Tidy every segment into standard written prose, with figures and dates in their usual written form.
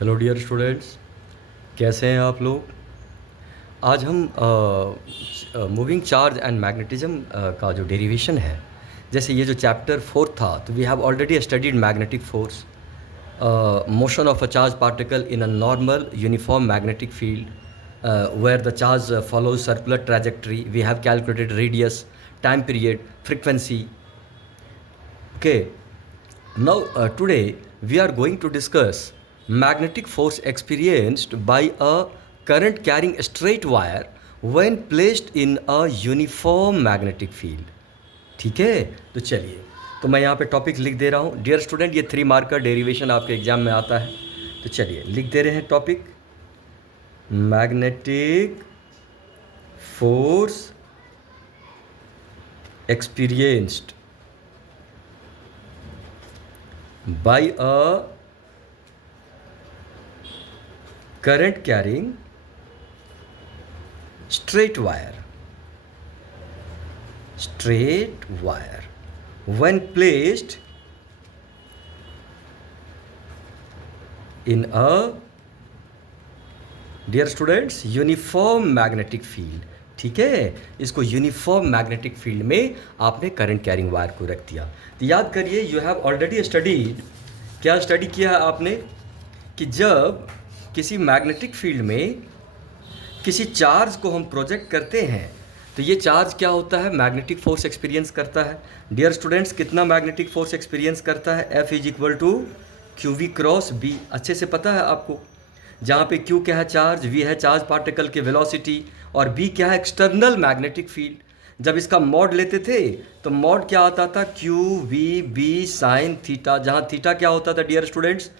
Hello dear students, कैसे हैं आप लोग। आज हम मूविंग चार्ज एंड मैग्नेटिज्म का जो डेरिवेशन है, जैसे ये जो चैप्टर 4 था, तो we have already studied magnetic force, motion of a charge particle in a normal uniform magnetic field where the charge follows circular trajectory. We have calculated radius, time period, frequency. Okay, now today we are going to discuss magnetic force experienced by a current carrying a straight wire when placed in a uniform magnetic field. ठीक है, तो चलिए, तो मैं यहाँ पे topic लिख दे रहा हूँ डियर स्टूडेंट। ये 3 मार्क का डेरिवेशन आपके एग्जाम में आता है, तो चलिए लिख दे रहे हैं topic. Magnetic force experienced by a current carrying straight wire when placed in a, dear students, uniform magnetic field. ठीक है, इसको यूनिफॉर्म मैग्नेटिक फील्ड में आपने करंट कैरिंग वायर को रख दिया। तो याद करिए, यू हैव ऑलरेडी स्टडीड, क्या स्टडी किया है आपने, कि जब किसी मैग्नेटिक फील्ड में किसी चार्ज को हम प्रोजेक्ट करते हैं तो ये चार्ज क्या होता है, मैग्नेटिक फोर्स एक्सपीरियंस करता है। डियर स्टूडेंट्स, कितना मैग्नेटिक फोर्स एक्सपीरियंस करता है, F is equal to Q V cross B. अच्छे से पता है आपको, जहाँ पे Q क्या है, चार्ज, V है चार्ज पार्टिकल की वेलोसिटी, और B क्या है, एक्सटर्नल मैग्नेटिक फील्ड। जब इसका मॉड लेते थे तो मॉड क्या आता था, Q V B sine theta, जहाँ थीटा क्या होता था डियर स्टूडेंट्स,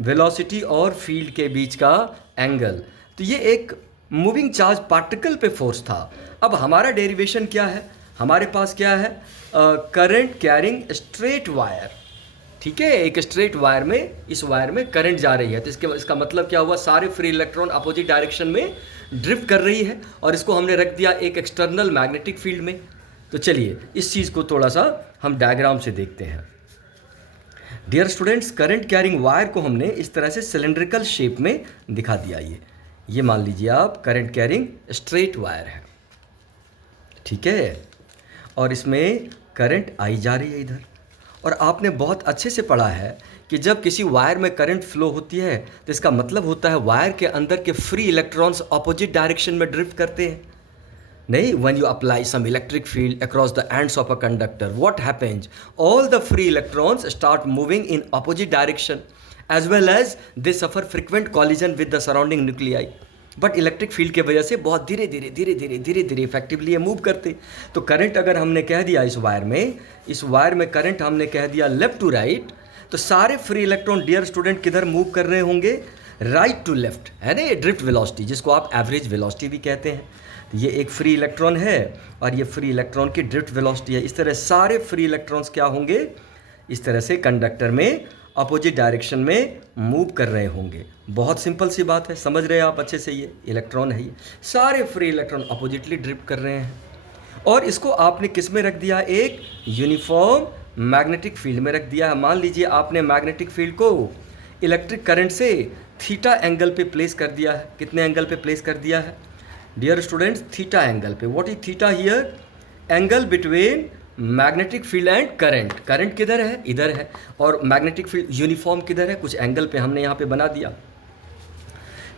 वेलोसिटी और फील्ड के बीच का एंगल। तो ये एक मूविंग चार्ज पार्टिकल पे फोर्स था। अब हमारा डेरिवेशन क्या है, हमारे पास क्या है, करंट कैरिंग स्ट्रेट वायर। ठीक है, एक स्ट्रेट वायर में, इस वायर में करंट जा रही है, तो इसका मतलब क्या हुआ, सारे फ्री इलेक्ट्रॉन अपोजिट डायरेक्शन में ड्रिफ्ट कर रही है, और इसको हमने रख दिया एक एक्सटर्नल मैग्नेटिक फील्ड में। तो चलिए इस चीज़ को थोड़ा सा हम डायग्राम से देखते हैं। Dear students, current carrying wire को हमने इस तरह से सिलेंड्रिकल शेप में दिखा दिया। ये मान लीजिए आप करंट कैरिंग स्ट्रेट वायर है, ठीक है, और इसमें करंट आई जा रही है इधर। और आपने बहुत अच्छे से पढ़ा है कि जब किसी वायर में करंट फ्लो होती है तो इसका मतलब होता है वायर के अंदर के फ्री इलेक्ट्रॉन्स ऑपोजिट डायरेक्शन में ड्रिफ्ट करते हैं। नहीं, when you apply some electric field across the ends of a conductor, what happens, all the free electrons start moving in opposite direction, as well as they suffer frequent collision with the surrounding nuclei. But electric field की वजह से बहुत धीरे धीरे effectively ये move करते। तो current अगर हमने कह दिया इस वायर में करंट हमने कह दिया लेफ्ट टू राइट, तो सारे फ्री इलेक्ट्रॉन डियर स्टूडेंट किधर मूव कर रहे होंगे, राइट टू लेफ्ट, है ना, ये ड्रिफ्ट वेलोसिटी जिसको आप एवरेज वेलोसिटी भी कहते हैं। तो ये एक फ्री इलेक्ट्रॉन है और ये फ्री इलेक्ट्रॉन की ड्रिफ्ट वेलोसिटी है। इस तरह सारे फ्री इलेक्ट्रॉन्स क्या होंगे, इस तरह से कंडक्टर में अपोजिट डायरेक्शन में मूव कर रहे होंगे। बहुत सिंपल सी बात है, समझ रहे हैं आप अच्छे से, ये इलेक्ट्रॉन है, ये सारे फ्री इलेक्ट्रॉन अपोजिटली ड्रिफ्ट कर रहे हैं। और इसको आपने किस में रख दिया, एक यूनिफॉर्म मैग्नेटिक फील्ड में रख दिया है। मान लीजिए आपने मैग्नेटिक फील्ड को इलेक्ट्रिक करंट से थीटा एंगल पे प्लेस कर दिया है। कितने एंगल पे प्लेस कर दिया है डियर स्टूडेंट्स, थीटा एंगल पे। What is theta here, angle between magnetic field and current. Current किधर है, इधर है, और मैग्नेटिक फील्ड यूनिफॉर्म किधर है, कुछ एंगल पे हमने यहाँ पे बना दिया।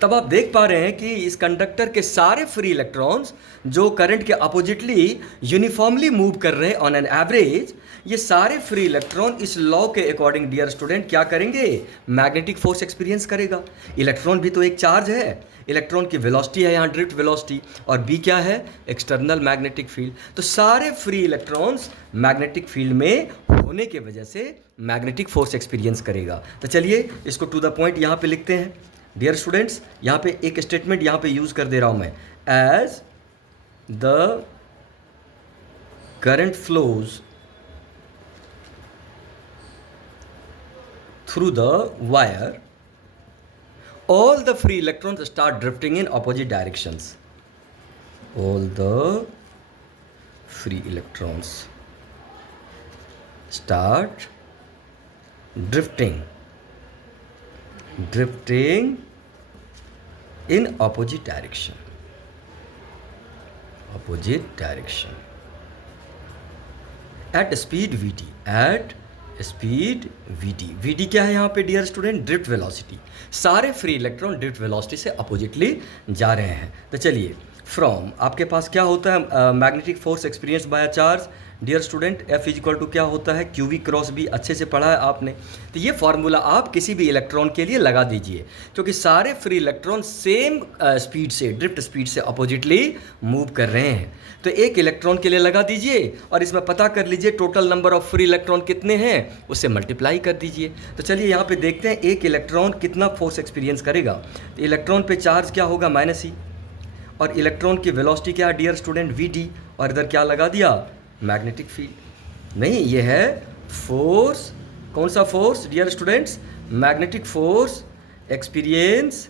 तब आप देख पा रहे हैं कि इस कंडक्टर के सारे फ्री इलेक्ट्रॉन्स जो करंट के अपोजिटली यूनिफॉर्मली मूव कर रहे हैं ऑन एन एवरेज, ये सारे फ्री इलेक्ट्रॉन इस लॉ के अकॉर्डिंग डियर स्टूडेंट क्या करेंगे, मैग्नेटिक फोर्स एक्सपीरियंस करेगा। इलेक्ट्रॉन भी तो एक चार्ज है, इलेक्ट्रॉन की वेलोसिटी है यहाँ ड्रिफ्ट वेलोसिटी, और बी क्या है, एक्सटर्नल मैग्नेटिक फील्ड। तो सारे फ्री इलेक्ट्रॉन्स मैग्नेटिक फील्ड में होने के वजह से मैग्नेटिक फोर्स एक्सपीरियंस करेगा। तो चलिए इसको टू द पॉइंट यहाँ पे लिखते हैं डियर स्टूडेंट्स। यहाँ पे एक स्टेटमेंट यहाँ पे यूज कर दे रहा हूँ मैं, as the current flows through the wire, all the free electrons start drifting in opposite directions. All the free electrons start drifting drifting in opposite direction, opposite direction at speed V T, at speed V T. V T क्या है यहाँ पे dear student? Drift velocity. सारे free electron drift velocity से oppositely जा रहे हैं। तो चलिए, फ्रॉम आपके पास क्या होता है? Magnetic force experience by charge dear student, F equal to क्या होता है? Q V cross B. अच्छे से पढ़ा है आपने। तो ये फार्मूला आप किसी भी इलेक्ट्रॉन के लिए लगा दीजिए, क्योंकि सारे फ्री इलेक्ट्रॉन सेम स्पीड से, ड्रिफ्ट स्पीड से अपोजिटली मूव कर रहे हैं। तो एक इलेक्ट्रॉन के लिए लगा दीजिए और इसमें पता कर लीजिए total number of free electron कितने हैं, उससे मल्टीप्लाई कर दीजिए। तो चलिए यहाँ पे देखते हैं एक इलेक्ट्रॉन कितना फोर्स एक्सपीरियंस करेगा। तो इलेक्ट्रॉन पे चार्ज क्या होगा? माइनस ई, और इलेक्ट्रॉन की वेलोसिटी क्या है डियर स्टूडेंट? वी डी, और इधर क्या लगा दिया? Magnetic field. नहीं, ये है फोर्स। कौन सा force dear students? Magnetic force experience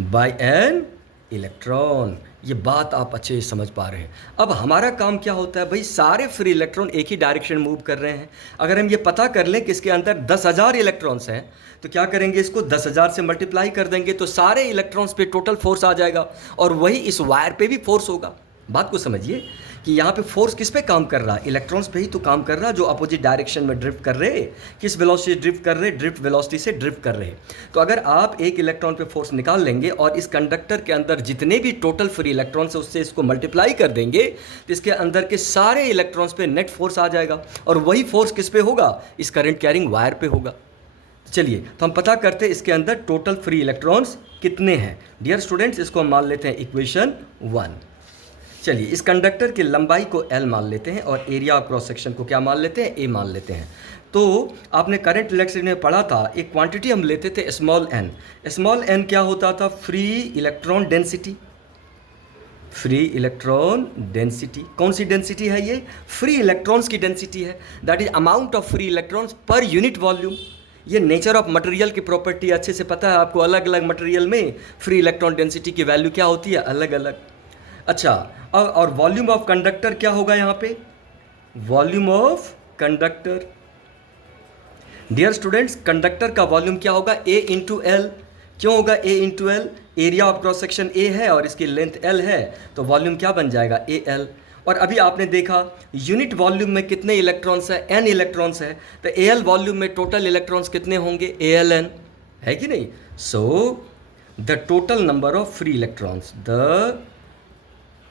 by an electron. ये बात आप अच्छे से समझ पा रहे हैं। अब हमारा काम क्या होता है भाई? सारे फ्री इलेक्ट्रॉन एक ही डायरेक्शन मूव कर रहे हैं। अगर हम ये पता कर लें कि इसके अंदर 10,000 इलेक्ट्रॉन्स हैं, तो क्या करेंगे? इसको 10,000 से मल्टीप्लाई कर देंगे, तो सारे इलेक्ट्रॉन्स पे टोटल फोर्स आ जाएगा, और वही इस वायर पे भी फोर्स होगा। बात को समझिए कि यहाँ पे फोर्स किस पे काम कर रहा है? इलेक्ट्रॉन्स पे ही तो काम कर रहा है, जो अपोजिट डायरेक्शन में ड्रिफ्ट कर रहे। किस वेलोसिटी ड्रिफ्ट कर रहे? ड्रिफ्ट वेलोसिटी से ड्रिफ्ट कर रहे। तो अगर आप एक इलेक्ट्रॉन पे फोर्स निकाल लेंगे और इस कंडक्टर के अंदर जितने भी टोटल फ्री इलेक्ट्रॉन्स है उससे इसको मल्टीप्लाई कर देंगे, तो इसके अंदर के सारे इलेक्ट्रॉन्स पे नेट फोर्स आ जाएगा, और वही फोर्स किस पे होगा? इस करंट कैरिंग वायर पे होगा। चलिए, तो हम पता करते हैं इसके अंदर टोटल फ्री इलेक्ट्रॉन्स कितने हैं। डियर स्टूडेंट्स, इसको हम मान लेते हैं इक्वेशन 1। चलिए, इस कंडक्टर की लंबाई को L मान लेते हैं और एरिया ऑफ क्रॉस सेक्शन को क्या मान लेते हैं? A मान लेते हैं। तो आपने करंट इलेक्ट्रिसिटी में पढ़ा था, एक क्वांटिटी हम लेते थे स्मॉल n। स्मॉल n क्या होता था? Free electron density. Free electron density कौन सी डेंसिटी है? ये फ्री इलेक्ट्रॉन्स की डेंसिटी है। That is amount of free electrons पर यूनिट वॉल्यूम। ये नेचर ऑफ मटेरियल की प्रॉपर्टी अच्छे से पता है आपको। अलग अलग मटेरियल में फ्री इलेक्ट्रॉन डेंसिटी की वैल्यू क्या होती है? अलग अलग। अच्छा, और वॉल्यूम ऑफ कंडक्टर क्या होगा यहाँ पे? Volume of conductor dear students, conductor का वॉल्यूम क्या होगा? A into L. क्यों होगा A into L? Area of cross section A है और इसकी लेंथ L है, तो वॉल्यूम क्या बन जाएगा? AL। और अभी आपने देखा यूनिट वॉल्यूम में कितने इलेक्ट्रॉन्स है? N इलेक्ट्रॉन्स है। तो AL वॉल्यूम में टोटल इलेक्ट्रॉन्स कितने होंगे? ALN, है कि नहीं? So the total number of free electrons, the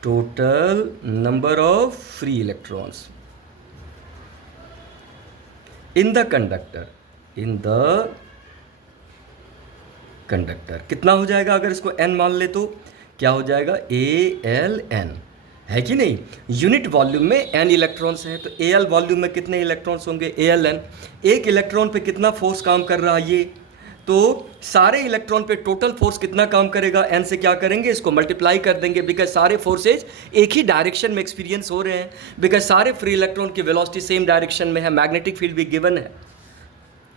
total number of free electrons in the conductor कितना हो जाएगा? अगर इसको n मान ले तो क्या हो जाएगा? ALN, है कि नहीं? यूनिट वॉल्यूम में n इलेक्ट्रॉन्स हैं, तो AL वॉल्यूम में कितने इलेक्ट्रॉन्स होंगे? ALN। एक इलेक्ट्रॉन पे कितना फोर्स काम कर रहा है ये? तो सारे इलेक्ट्रॉन पे टोटल फोर्स कितना काम करेगा? n से क्या करेंगे? इसको मल्टीप्लाई कर देंगे, बिकॉज सारे फोर्सेज एक ही डायरेक्शन में एक्सपीरियंस हो रहे हैं, बिकॉज सारे फ्री इलेक्ट्रॉन की वेलोसिटी सेम डायरेक्शन में है। मैग्नेटिक फील्ड भी गिवन है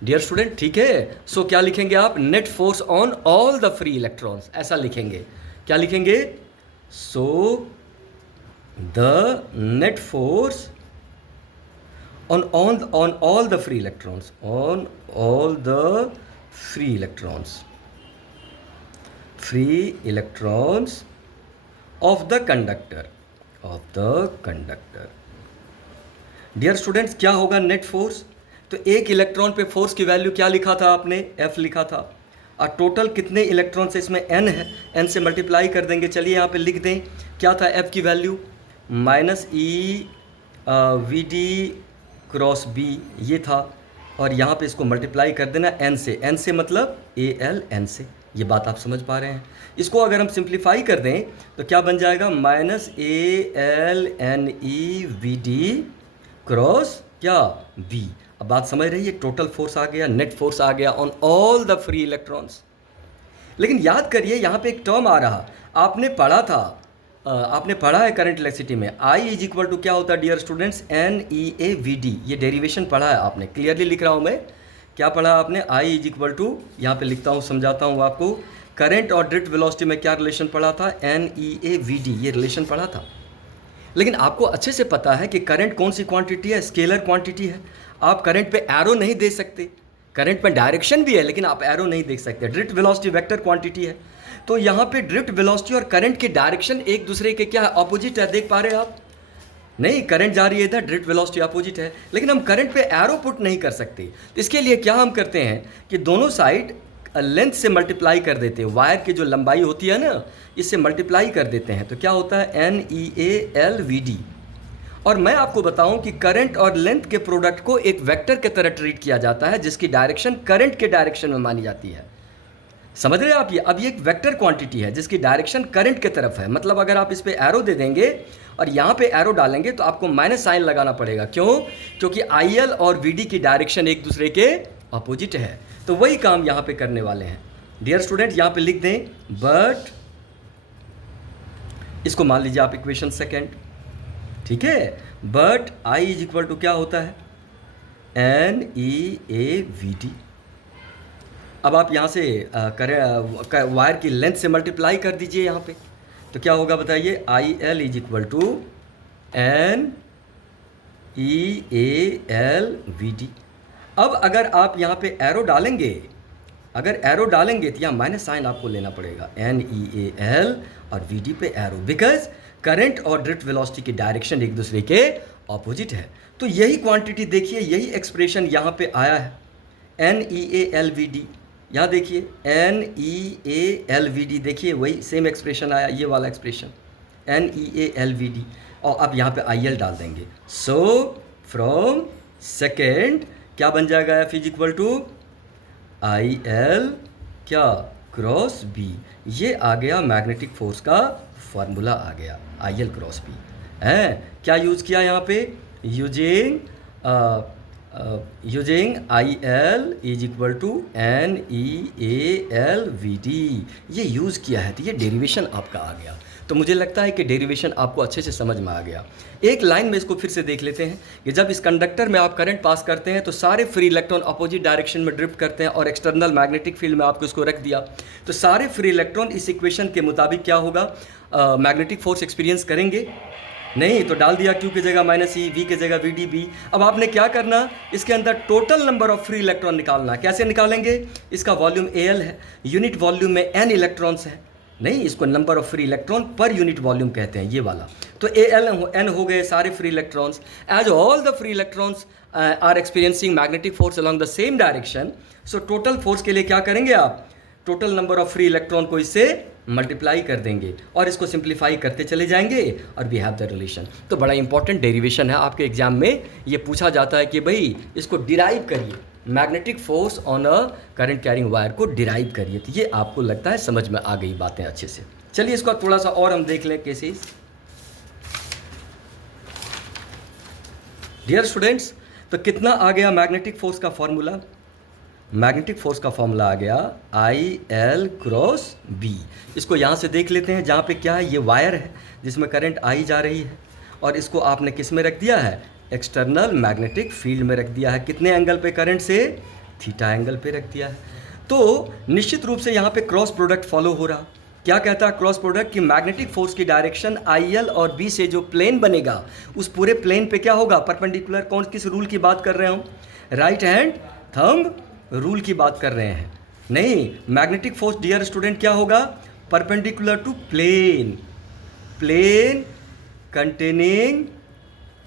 डियर स्टूडेंट, ठीक है? सो क्या लिखेंगे आप? Net force on all the free electrons, ऐसा लिखेंगे। क्या लिखेंगे? So the net force on all the free electrons, on all the free electrons of the conductor, dear students, क्या होगा नेट फोर्स? तो एक इलेक्ट्रॉन पे फोर्स की वैल्यू क्या लिखा था आपने? F लिखा था। और टोटल कितने इलेक्ट्रॉन्स है इसमें? N है। N से मल्टीप्लाई कर देंगे। चलिए यहाँ पे लिख दें, क्या था F की value? Minus E V D cross B, ये था। और यहाँ पे इसको मल्टीप्लाई कर देना n से मतलब ALN से। ये बात आप समझ पा रहे हैं? इसको अगर हम सिंप्लीफाई कर दें तो क्या बन जाएगा? माइनस ALNE VD क्रॉस क्या? B। अब बात समझ रही है? टोटल फोर्स आ गया, नेट फोर्स आ गया on all the free electrons. लेकिन याद करिए, यहाँ पे एक टर्म आ रहा, आपने पढ़ा था, आपने पढ़ा है करंट इलेक्ट्रिसिटी में, I इज इक्वल टू क्या होता है डियर स्टूडेंट्स? NEAVD। ये डेरिवेशन पढ़ा है आपने। क्लियरली लिख रहा हूँ मैं, क्या पढ़ा आपने? I इज इक्वल टू, यहाँ पे लिखता हूँ, समझाता हूँ आपको। करंट और ड्रिफ्ट वेलोसिटी में क्या रिलेशन पढ़ा था? NEAVD, ये रिलेशन पढ़ा था। लेकिन आपको अच्छे से पता है कि करंट कौन सी क्वांटिटी है? स्केलर क्वांटिटी है। आप करंट पे एरो नहीं दे सकते, करंट में डायरेक्शन भी है लेकिन आप एरो नहीं देख सकते। ड्रिफ्ट वेलोसिटी वेक्टर क्वांटिटी है, तो यहाँ पे ड्रिफ्ट वेलोसिटी और करंट के डायरेक्शन एक दूसरे के क्या है, अपोजिट है। देख पा रहे हैं आप? नहीं, करंट जा रही है इधर, ड्रिफ्ट वेलोसिटी अपोजिट है, लेकिन हम करंट पे एरो पुट नहीं कर सकते। तो इसके लिए क्या हम करते हैं कि दोनों साइड लेंथ से मल्टीप्लाई कर देते हैं। वायर की जो लंबाई होती है ना, इससे मल्टीप्लाई कर देते हैं, तो क्या होता है NEALVD। और मैं आपको बताऊं कि करंट और लेंथ के प्रोडक्ट को एक वेक्टर के तरह ट्रीट किया जाता है, जिसकी डायरेक्शन करंट के डायरेक्शन में मानी जाती है। समझ रहे हैं आप? ये अब ये एक वेक्टर क्वांटिटी है जिसकी डायरेक्शन करंट के तरफ है। मतलब अगर आप इस पे एरो दे देंगे और यहाँ पे एरो डालेंगे तो आपको माइनस साइन लगाना पड़ेगा। क्यों? क्योंकि IL और VD की डायरेक्शन एक दूसरे के अपोजिट है। तो वही काम यहाँ पे करने वाले हैं। डियर स्टूडेंट, यहाँ पे लिख दें बट, इसको मान लीजिए आप इक्वेशन सेकेंड, ठीक है। But I is equal to क्या होता है, NEAVD। अब आप यहाँ से वायर की लेंथ से मल्टीप्लाई कर दीजिए यहाँ पे, तो क्या होगा बताइए, IL is equal to NEALVD। अब अगर आप यहाँ पे एरो डालेंगे, अगर एरो डालेंगे तो यहाँ माइनस साइन आपको लेना पड़ेगा, NEAL और VD पे एरो, बिकॉज करंट और ड्रिफ्ट वेलोसिटी की डायरेक्शन एक दूसरे के ऑपोजिट है। तो यही क्वांटिटी देखिए, यही एक्सप्रेशन यहाँ पे आया है, NEALVD। यहाँ देखिए NEALVD, देखिए वही सेम एक्सप्रेशन आया, ये वाला एक्सप्रेशन NEALVD। और अब यहाँ पे IL डाल देंगे। सो फ्रॉम सेकेंड क्या बन जाएगा, F is equal to IL क्या क्रॉस B। ये आ गया मैग्नेटिक फोर्स का फॉर्मूला, आ गया IL क्रॉस B है। क्या यूज़ किया यहाँ पे, using IL is equal to NEALVD, ये यूज़ किया है। तो ये डेरिवेशन आपका आ गया। तो मुझे लगता है कि डेरिवेशन आपको अच्छे से समझ में आ गया। एक लाइन में इसको फिर से देख लेते हैं कि जब इस कंडक्टर में आप करंट पास करते हैं तो सारे फ्री इलेक्ट्रॉन अपोजिट डायरेक्शन में ड्रिफ्ट करते हैं, और एक्सटर्नल मैग्नेटिक फील्ड में आपको इसको रख दिया, तो सारे फ्री इलेक्ट्रॉन इस इक्वेशन के मुताबिक क्या होगा, मैग्नेटिक फोर्स एक्सपीरियंस करेंगे। नहीं तो डाल दिया Q की जगह -E, V की जगह VDB। अब आपने क्या करना, इसके अंदर total number of free electron निकालना। कैसे निकालेंगे, इसका वॉल्यूम AL है, यूनिट वॉल्यूम में N इलेक्ट्रॉन्स है, नहीं इसको number of free electron per unit volume कहते हैं, ये वाला। तो ALN हो गए सारे free electrons. As all the free electrons are experiencing magnetic force along the same direction, so total force के लिए क्या करेंगे आप, total number of free electron को इससे मल्टीप्लाई कर देंगे और इसको सिंप्लीफाई करते चले जाएंगे और वी हैव द रिलेशन। तो बड़ा इंपॉर्टेंट डेरिवेशन है, आपके एग्जाम में ये पूछा जाता है कि भाई इसको डिराइव करिए, magnetic force on a current carrying wire को डिराइव करिए। तो ये आपको लगता है समझ में आ गई बातें अच्छे से। चलिए इसको थोड़ा सा और हम देख लें केसेस। डियर स्टूडेंट्स, तो कितना आ गया मैग्नेटिक फोर्स का फॉर्मूला, मैग्नेटिक फोर्स का फॉर्मूला आ गया IL क्रॉस B। इसको यहाँ से देख लेते हैं, जहाँ पे क्या है, ये वायर है जिसमें करंट आई जा रही है, और इसको आपने किस में रख दिया है, एक्सटर्नल मैग्नेटिक फील्ड में रख दिया है। कितने एंगल पे करंट से, थीटा एंगल पे रख दिया है। तो निश्चित रूप से यहाँ पे क्रॉस प्रोडक्ट फॉलो हो रहा। क्या कहता है क्रॉस प्रोडक्ट, कि मैग्नेटिक फोर्स की डायरेक्शन IL और B से जो प्लेन बनेगा उस पूरे प्लेन पे क्या होगा, परपेंडिकुलर। कौन किस रूल की बात कर रहे हैं हम, राइट हैंड थंब रूल की बात कर रहे हैं। नहीं, मैग्नेटिक फोर्स डियर स्टूडेंट क्या होगा, perpendicular to plane, plane containing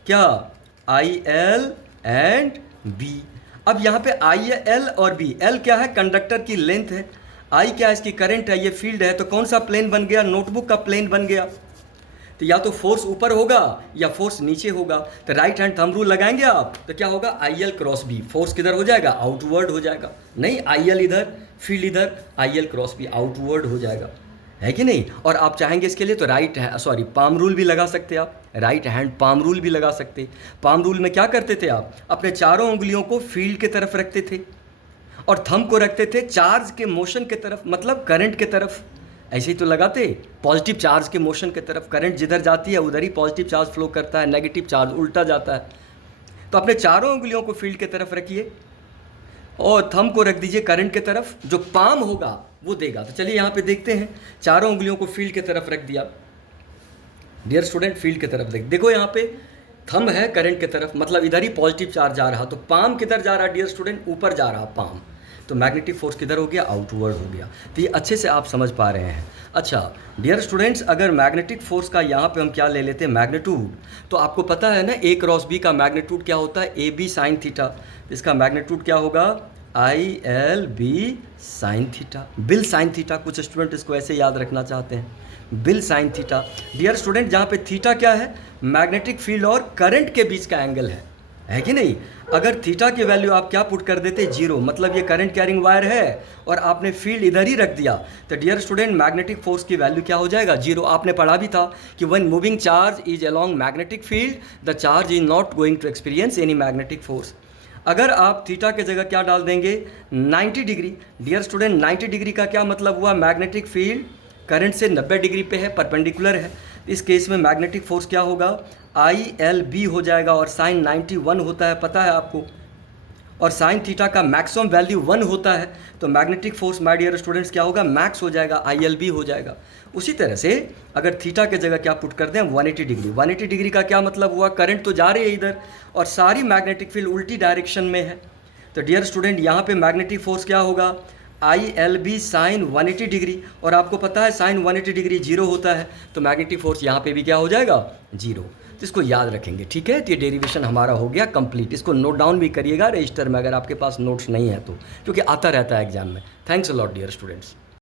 क्या, IL एंड B। अब यहाँ पे IL और B, L क्या है, कंडक्टर की लेंथ है, I क्या है, इसकी करंट है, ये फील्ड है। तो कौन सा प्लेन बन गया, नोटबुक का प्लेन बन गया। तो या तो फोर्स ऊपर होगा या फोर्स नीचे होगा। तो राइट हैंड थंब रूल लगाएंगे आप, तो क्या होगा, IL क्रॉस B, फोर्स किधर हो जाएगा, आउटवर्ड हो जाएगा। नहीं, IL इधर, फील्ड इधर, IL क्रॉस B आउटवर्ड हो जाएगा, है कि नहीं। और आप चाहेंगे इसके लिए तो पाम रूल भी लगा सकते आप, राइट हैंड पाम रूल भी लगा सकते। पाम रूल में क्या करते थे आप, अपने चारों उंगलियों को फील्ड की तरफ रखते थे और थंब को रखते थे चार्ज के मोशन के तरफ, मतलब करंट के तरफ। ऐसे ही तो लगाते, पॉजिटिव चार्ज के मोशन की तरफ। करंट जिधर जाती है उधर ही पॉजिटिव चार्ज फ्लो करता है, नेगेटिव चार्ज उल्टा जाता है। तो अपने चारों उंगलियों को फील्ड की तरफ रखिए और थंब को रख दीजिए करंट की तरफ, जो पाम होगा वो देगा। तो चलिए यहाँ पे देखते हैं, चारों उंगलियों को फील्ड की तरफ रख दिया। डियर स्टूडेंट, फील्ड की तरफ देखो यहाँ पे थंब है करंट की तरफ, मतलब इधर ही पॉजिटिव चार्ज जा रहा, तो पाम किधर जा रहा डियर स्टूडेंट, ऊपर जा रहा पाम, तो मैग्नेटिक फोर्स किधर हो गया, आउटवर्ड हो गया। तो ये अच्छे से आप समझ पा रहे हैं। अच्छा डियर स्टूडेंट्स, अगर मैग्नेटिक फोर्स का यहाँ पे हम क्या ले लेते हैं, मैग्नीट्यूड, तो आपको पता है ना ए क्रॉस बी का मैग्नीट्यूड क्या होता है, ए बी साइन थीटा। इसका मैग्नीट्यूड क्या होगा, I L B sine theta, BIL sine theta. कुछ स्टूडेंट इसको ऐसे याद रखना चाहते हैं, BIL sine theta. Dear student, जहाँ पे थीटा क्या है, मैग्नेटिक फील्ड और करंट के बीच का एंगल है कि नहीं। अगर थीटा की वैल्यू आप क्या पुट कर देते, जीरो, मतलब ये करंट कैरिंग वायर है और आपने फील्ड इधर ही रख दिया, तो डियर स्टूडेंट मैग्नेटिक फोर्स की वैल्यू क्या हो जाएगा, जीरो। आपने पढ़ा भी था कि when moving charge is along magnetic field the charge is not going to experience any magnetic force. अगर आप थीटा के जगह क्या डाल देंगे, 90 डिग्री। डियर स्टूडेंट 90 डिग्री का क्या मतलब हुआ, मैग्नेटिक फील्ड करंट से 90 डिग्री पे है, परपेंडिकुलर है। इस केस में मैग्नेटिक फोर्स क्या होगा, आई एल बी हो जाएगा, और साइन 91 होता है, पता है आपको, और साइन थीटा का मैक्सिमम वैल्यू 1 होता है, तो magnetic force my dear students क्या होगा, मैक्स हो जाएगा, आई एल बी हो जाएगा। उसी तरह से अगर थीटा के जगह क्या पुट कर दें, 180 डिग्री। 180 डिग्री का क्या मतलब हुआ, करंट तो जा रही है इधर और सारी मैग्नेटिक फील्ड उल्टी डायरेक्शन में है, तो डियर स्टूडेंट यहाँ पे मैग्नेटिक फोर्स क्या होगा, I L B sine 180 degree, और आपको पता है साइन 180 डिग्री जीरो होता है, तो मैग्नेटिक फोर्स यहाँ पे भी क्या हो जाएगा, जीरो। तो इसको याद रखेंगे, ठीक है। तो ये डेरिवेशन हमारा हो गया कंप्लीट। इसको नोट डाउन भी करिएगा रजिस्टर में अगर आपके पास नोट्स नहीं है तो, क्योंकि आता रहता है एग्जाम में। Thanks a lot dear students.